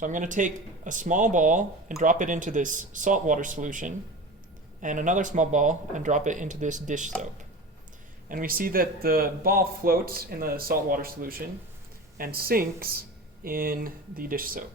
So I'm going to take a small ball and drop it into this saltwater solution, and another small ball and drop it into this dish soap. And we see that the ball floats in the saltwater solution and sinks in the dish soap.